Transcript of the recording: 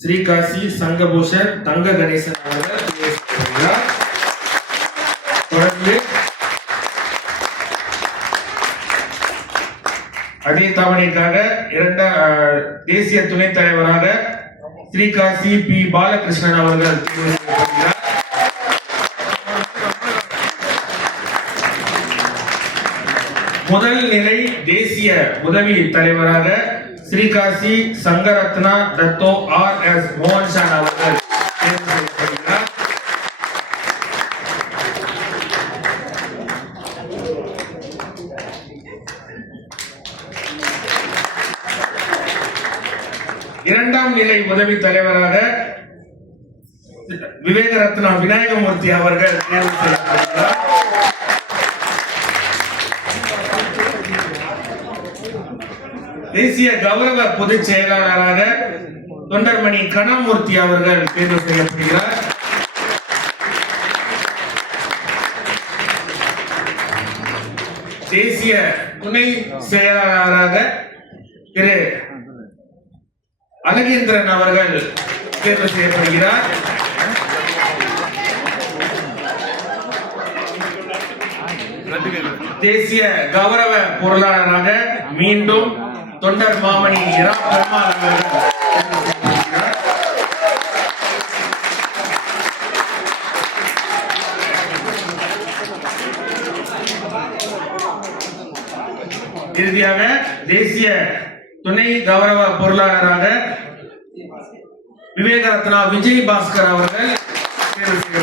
ஸ்ரீகாசி சங்கபூஷன் தங்க கணேசன் அவர்கள் தொடர்ந்து அதே தவணைக்காக தேசிய துணைத் தலைவராக ஸ்ரீகாசி பி பாலகிருஷ்ணன் அவர்கள் முதல் நிலை தேசிய உதவி தலைவராக ஸ்ரீகாசி சங்கரத்னா தத்தோ R.S. மோகன்சான் அவர்கள் தேர்வு செய்யப்படுகிறார். இரண்டாம் நிலை உதவி தலைவராக விவேகரத்னா விநாயகமூர்த்தி அவர்கள் தேர்வு செய்யப்படுகிறார். தேசிய கௌரவ பொதுச் செயலாளராக தொண்டர்மணி கணமூர்த்தி அவர்கள் தேர்வு செய்யப்படுகிறார். தேசிய துணை செயலாளராக திரு அழகேந்திரன் அவர்கள் தேர்வு செய்யப்படுகிறார். தேசிய கௌரவ பொருளாளராக மீண்டும் தொண்டர் மாமணி இரா பெருமாள் அவர்கள் இறுதியாக தேசிய துணை கௌரவ பொருளாளராக விவேகரத்னா விஜய் பாஸ்கர் அவர்கள் தேர்வு செய்ய